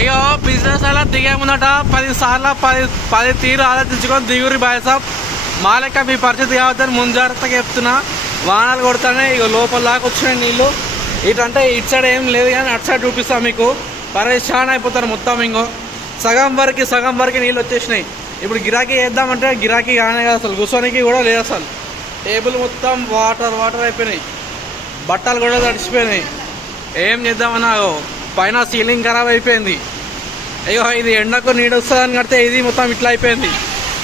అయ్యో బిజినెస్ అలా దిగే ముందట 10 సార్లు 10 తీరు ఆలోచించుకొని దిగురి బాయసాబ్ మా లెక్క మీ పరిస్థితి కావద్దని ముందు జాగ్రత్తగా చెప్తున్నా. వాహనాలు కొడతానే ఇక లోపల దాకా వచ్చినాయి నీళ్ళు. ఇటంటే ఇటు సైడ్ ఏం లేదు కానీ అటు సైడ్ చూపిస్తాం మీకు. పరేషాన్ అయిపోతారు మొత్తం. ఇంకో సగం వరకు నీళ్ళు వచ్చేసినాయి. ఇప్పుడు గిరాకీ వేద్దామంటే గిరాకీ కానీ కదా, అసలు కూర్చోనికి కూడా లేదు. అసలు టేబుల్ మొత్తం వాటర్ అయిపోయినాయి, బట్టలు కూడా తడిచిపోయినాయి. ఏం చేద్దామన్నా పైన సీలింగ్ ఖరాబ్ అయిపోయింది. అయ్యో ఇది ఎండకు నీడు వస్తుందని కడితే ఇది మొత్తం ఇట్లా అయిపోయింది.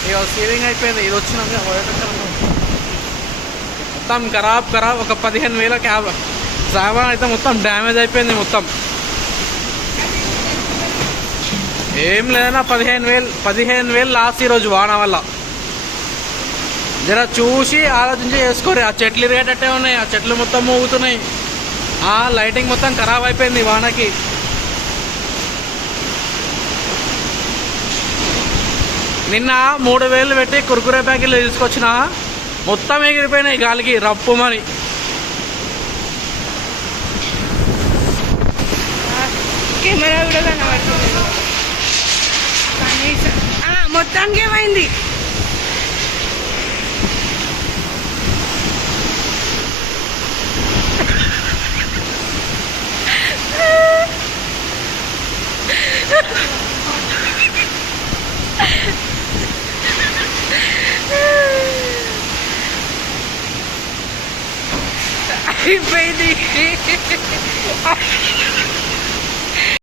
అయ్యో సీలింగ్ అయిపోయింది. ఇది వచ్చినాక మొత్తం ఖరాబ్ ఒక 15,000 క్యాబ్ సామాన్ అయితే మొత్తం డ్యామేజ్ అయిపోయింది మొత్తం. ఏం లేదన్నా 15,000 లాస్ట్ ఈరోజు వాన వల్ల. జర చూసి ఆలోచించి చేసుకోరు. ఆ చెట్లు ఇరిగేటట్టే ఉన్నాయి, ఆ చెట్లు మొత్తం మోగుతున్నాయి. ఆ లైటింగ్ మొత్తం ఖరాబ్ అయిపోయింది వానకి. నిన్న 3,000 పెట్టి కుర్కురే ప్యాకెట్లు తీసుకొచ్చిన మొత్తం ఎగిరిపోయినాయి గాలికి రప్పుమని. కెమెరా కూడా కనబడుతుంది మొత్తానికి. ఏమైంది? అయిపోయింది.